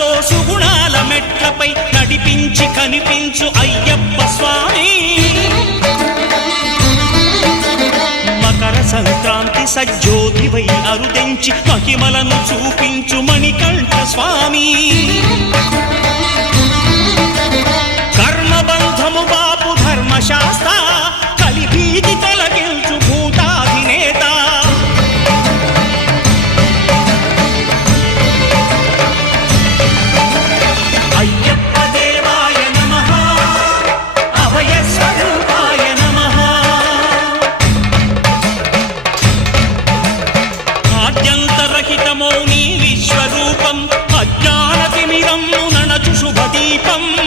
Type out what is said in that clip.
సుఖాలతో సుగుణాల మెట్లపై నడిపించి కనిపించు అయ్యప్ప స్వామి. మకర సంక్రాంతి సజ్జోతివై అరుదెంచి మహిమలను చూపించు మణికంఠ స్వామి. కర్మబంధము బాపు ధర్మశాస్త్ర కలిభీతి తొలగించు భూతాధినేత. అయ్యప్ప దేవాయ నమః, అభయ స్వరూపాయ నమః. ఆద్యంతరహితమో నీ విశ్వరూపం, అజ్ఞానతిమిరం నణచు శుభదీపం.